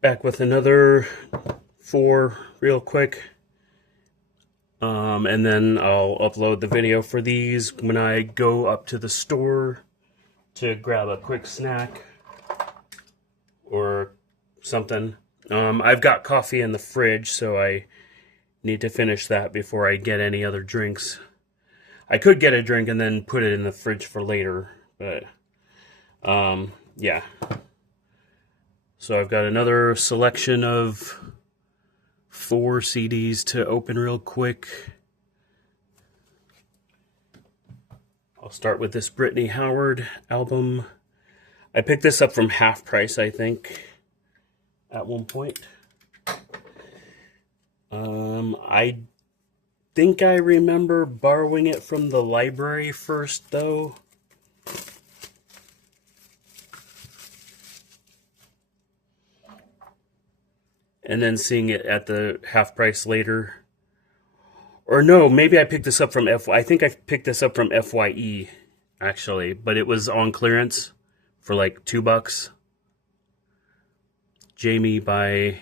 Back with another 4 real quick. And then I'll upload the video for these when I go up to the store to grab a quick snack or something. I've got coffee in the fridge, so I need to finish that before I get any other drinks. I could get a drink and then put it in the fridge for later, but yeah. So I've got another selection of 4 CDs to open real quick. I'll start with this Brittany Howard album. I picked this up from half price, I think, at one point. I think I remember borrowing it from the library first, though. And then seeing it at the half price later. Or no, maybe I picked this up from I think I picked this up from FYE, actually. But it was on clearance for like $2. Jamie by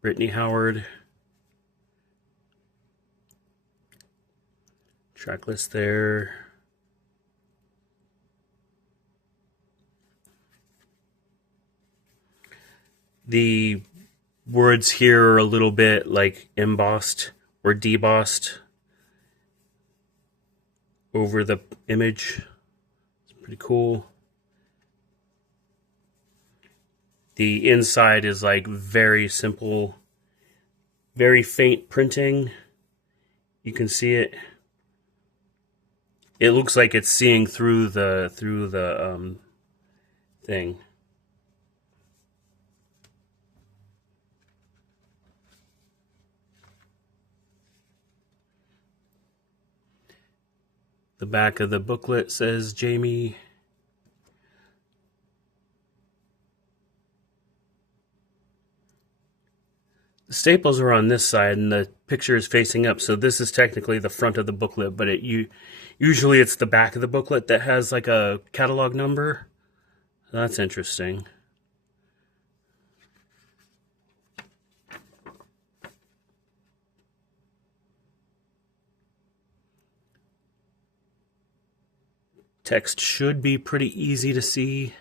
Brittany Howard. Tracklist there. The words here are a little bit like embossed or debossed over the image. It's pretty cool. The inside is like very simple, very faint printing. You can see it. It looks like it's seeing through the thing. The back of the booklet says Jamie. The staples are on this side and the picture is facing up, so this is technically the front of the booklet, but usually it's the back of the booklet that has like a catalog number. That's interesting. Text should be pretty easy to see.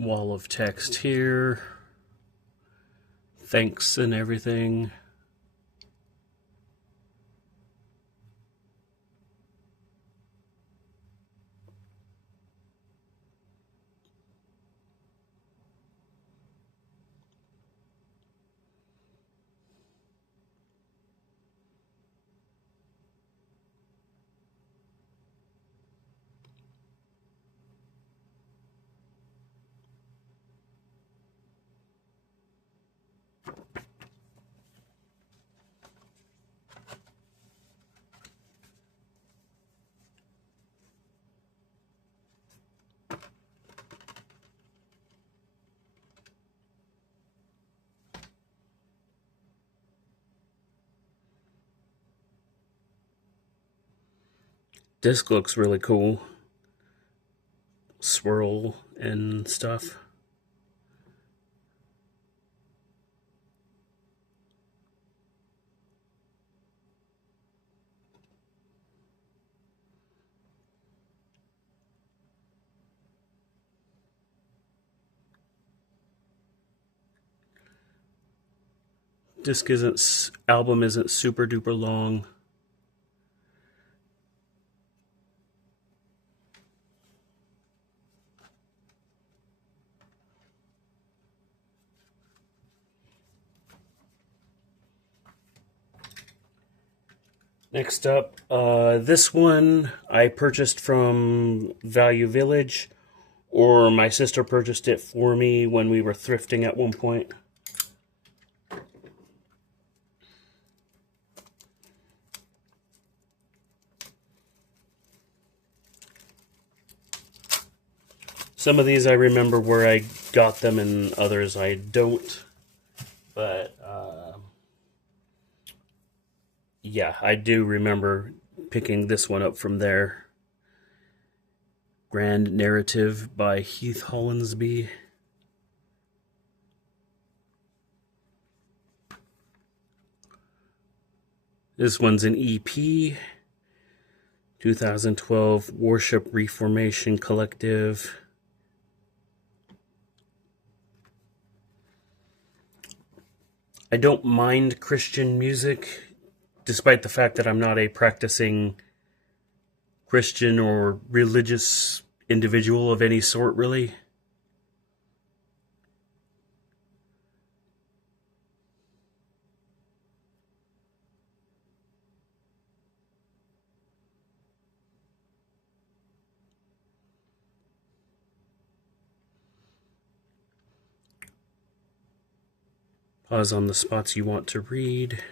Wall of text here. Thanks and everything. Disc looks really cool. Swirl and stuff. Album isn't super duper long. Next up, this one I purchased from Value Village, or my sister purchased it for me when we were thrifting at one point. Some of these I remember where I got them and others I don't. But, yeah, I do remember picking this one up from there. Grand Narrative by Heath Hollinsby. This one's an EP. 2012 Worship Reformation Collective. I don't mind Christian music, despite the fact that I'm not a practicing Christian or religious individual of any sort, really. Pause on the spots you want to read.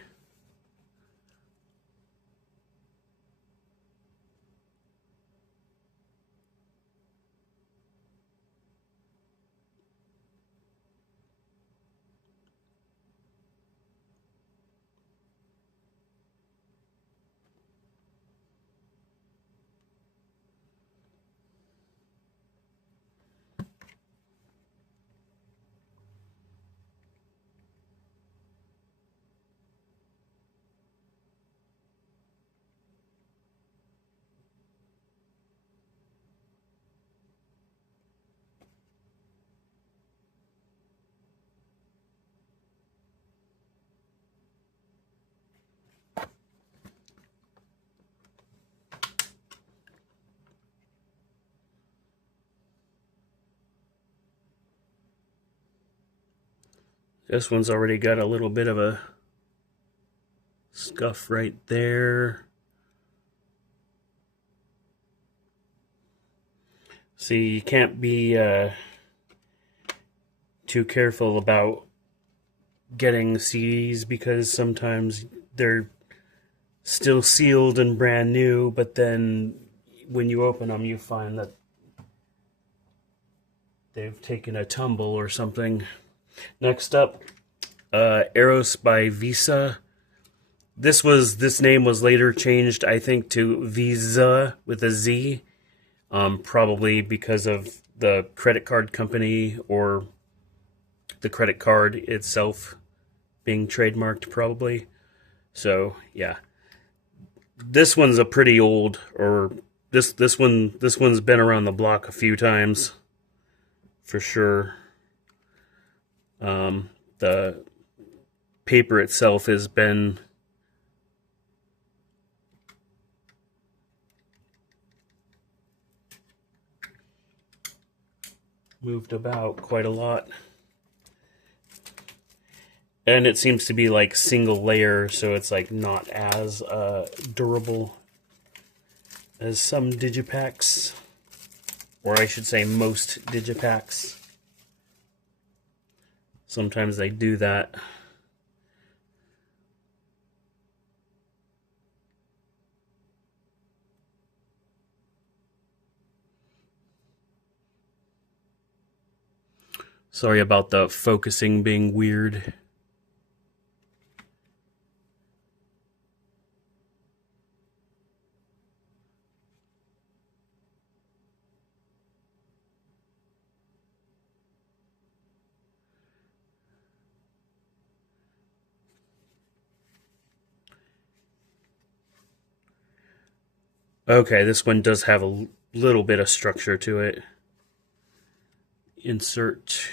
This one's already got a little bit of a scuff right there. See, you can't be too careful about getting CDs because sometimes they're still sealed and brand new, but then when you open them you find that they've taken a tumble or something. Next up, Eros by Visa. This name was later changed, I think, to Visa with a Z, probably because of the credit card company or the credit card itself being trademarked, probably. So yeah, this one's a pretty old, or this one's been around the block a few times for sure. The paper itself has been moved about quite a lot. And it seems to be like single layer, so it's like not as durable as some digipacks, or I should say most digipacks. Sometimes they do that. Sorry about the focusing being weird. Okay, this one does have a little bit of structure to it. Insert.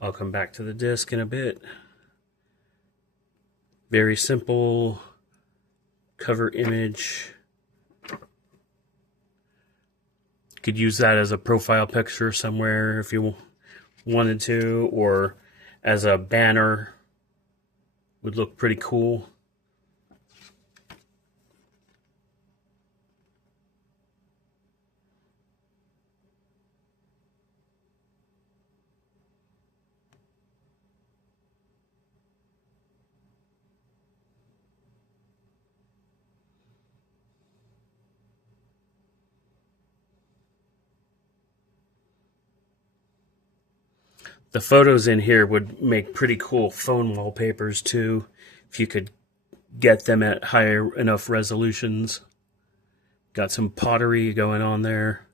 I'll come back to the disc in a bit. Very simple cover image. Could use that as a profile picture somewhere if you wanted to, or as a banner. Would look pretty cool. The photos in here would make pretty cool phone wallpapers too, if you could get them at higher enough resolutions. Got some pottery going on there.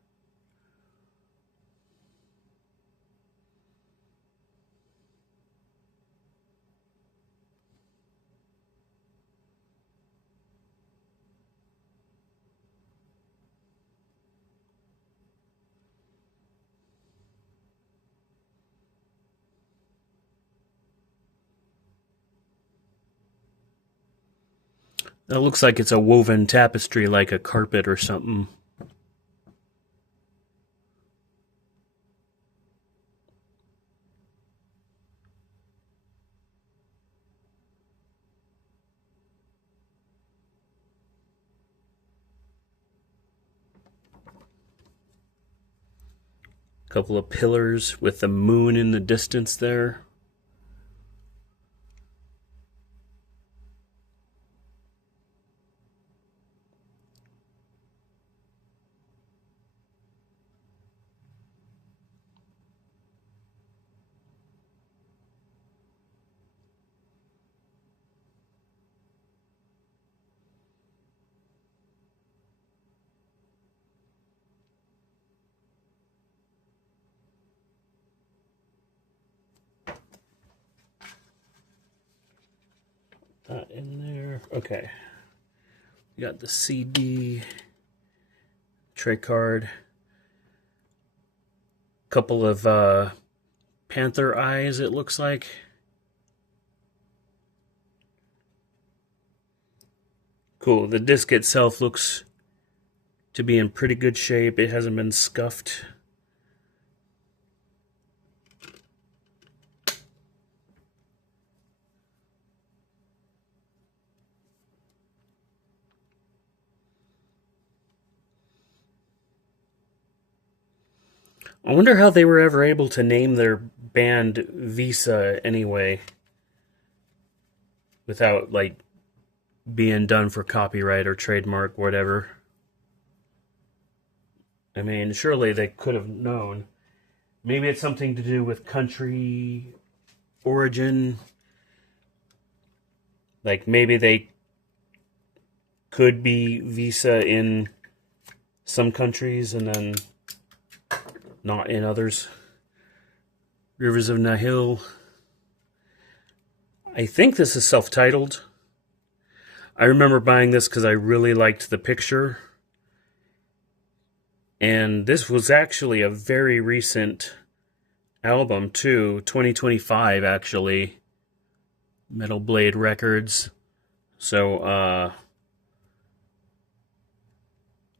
That looks like it's a woven tapestry, like a carpet or something. Couple of pillars with the moon in the distance there. That in there. Okay. We got the CD, tray card, couple of panther eyes, it looks like. Cool. The disc itself looks to be in pretty good shape. It hasn't been scuffed. I wonder how they were ever able to name their band Visa anyway, without like being done for copyright or trademark, whatever. I mean, surely they could have known. Maybe it's something to do with country origin. Like maybe they could be Visa in some countries and then not in others. Rivers of Nihil. I think this is self-titled. I remember buying this because I really liked the picture. And this was actually a very recent album too, 2025 actually. Metal Blade Records. So,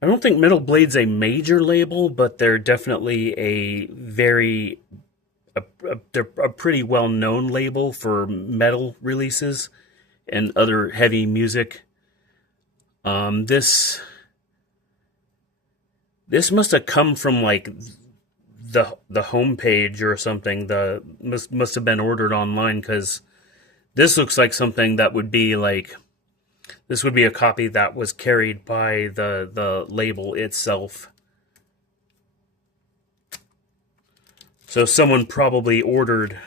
I don't think Metal Blade's a major label, but they're definitely they're a pretty well-known label for metal releases and other heavy music. This must have come from like the homepage or something. The must have been ordered online because this looks like something that would be like this would be a copy that was carried by the label itself. So someone probably ordered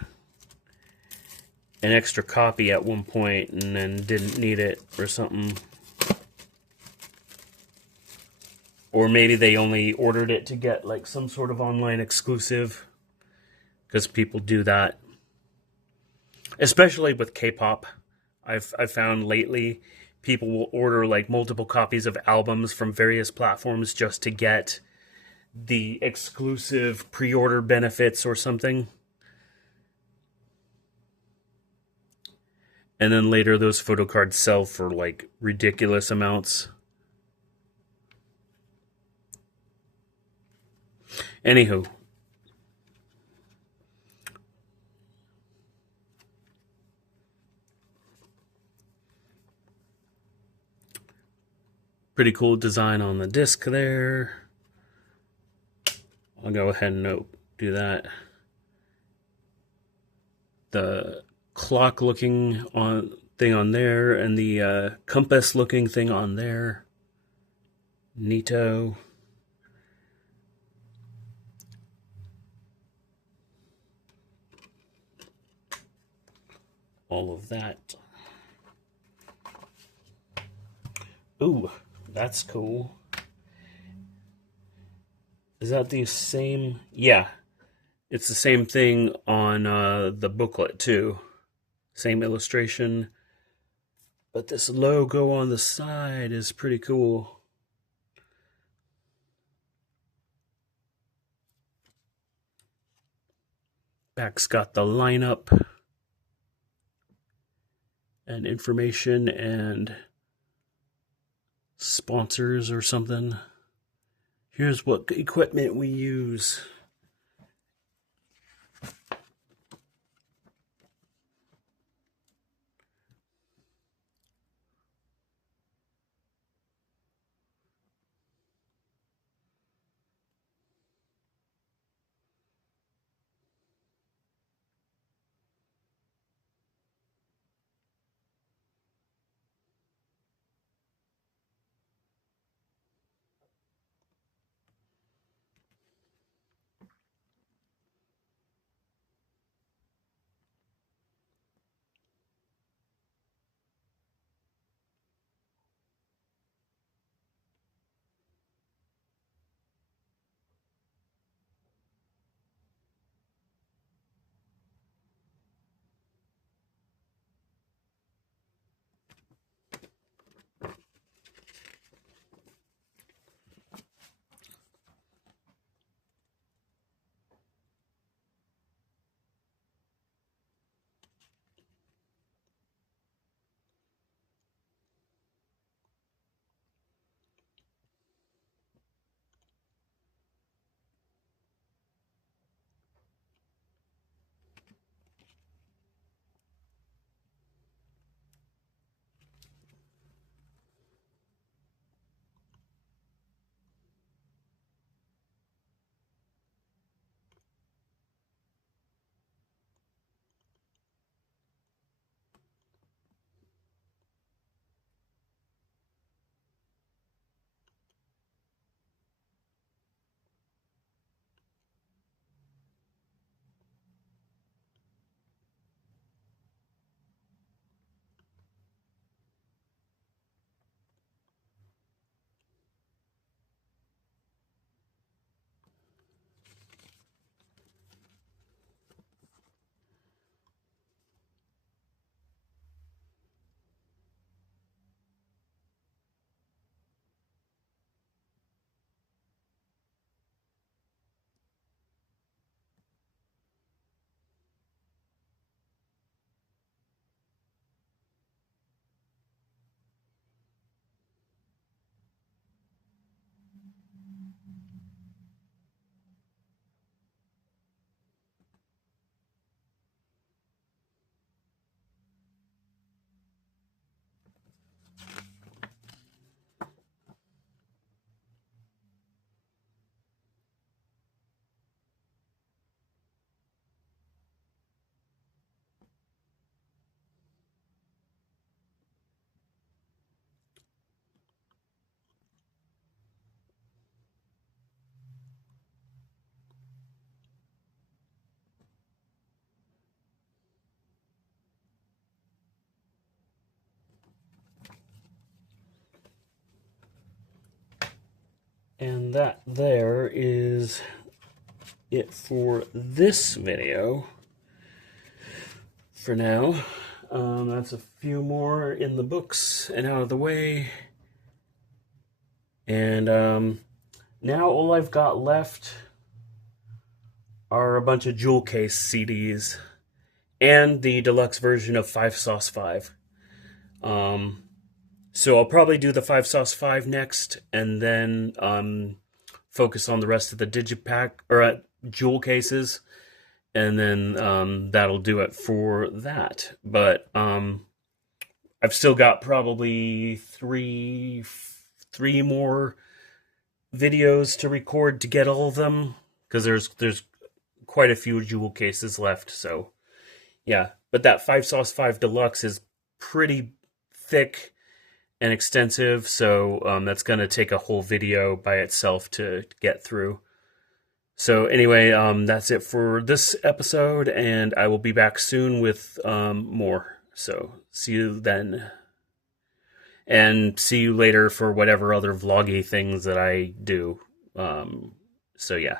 an extra copy at one point and then didn't need it or something. Or maybe they only ordered it to get like some sort of online exclusive, because people do that. Especially with K-pop. I've found lately people will order like multiple copies of albums from various platforms just to get the exclusive pre-order benefits or something. And then later those photo cards sell for like ridiculous amounts. Anywho. Pretty cool design on the disc there. I'll go ahead and do that. The clock looking thing on there and the compass looking thing on there. Neato. All of that. Ooh, that's cool. Is that the same? Yeah, it's the same thing on the booklet too. Same illustration. But this logo on the side is pretty cool. Back's got the lineup and information and sponsors or something. Here's what equipment we use. And that there is it for this video for now. That's a few more in the books and out of the way. And now all I've got left are a bunch of jewel case CDs and the deluxe version of 5 Sauce 5. So I'll probably do the 5 Sauce 5 next, and then focus on the rest of the digipack or jewel cases, and then that'll do it for that. But I've still got probably three more videos to record to get all of them, because there's quite a few jewel cases left. So yeah, but that 5 Sauce 5 Deluxe is pretty thick and extensive, so that's going to take a whole video by itself to get through. So anyway, that's it for this episode, and I will be back soon with more. So see you then. And see you later for whatever other vloggy things that I do. So yeah.